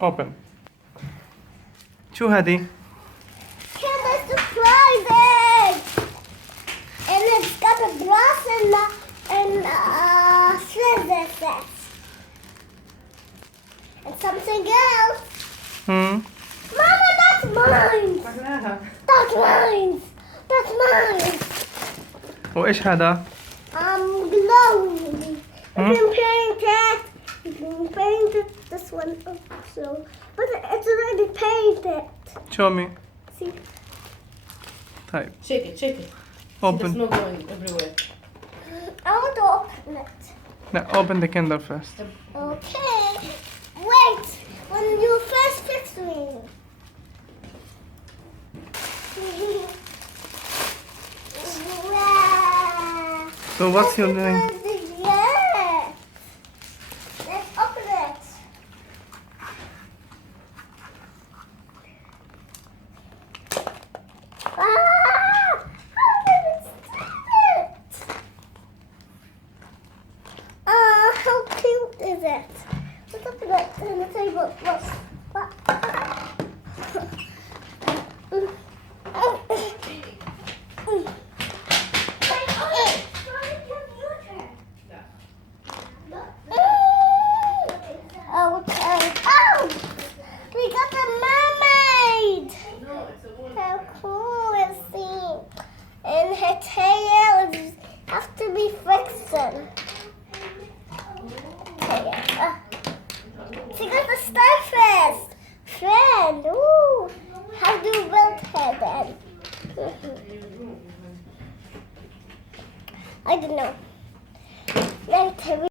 Open. شو هذه؟ Kinder surprises! And it's got a glass and scissors set. And something else. Mama, that's mine! That's mine! That's mine! وإيش هذا؟ Glowing. You can paint it. You can paint it this one also. But it's already painted. Show me. See? طيب. Shake it, shake it. Open. See the snow going everywhere. I want to open it. No, open the candle first. Okay. Wait. When you first fix me. So what's your doing? Yeah. Let's open it. How did it start? How cute is it? Let's open it on the table. Look.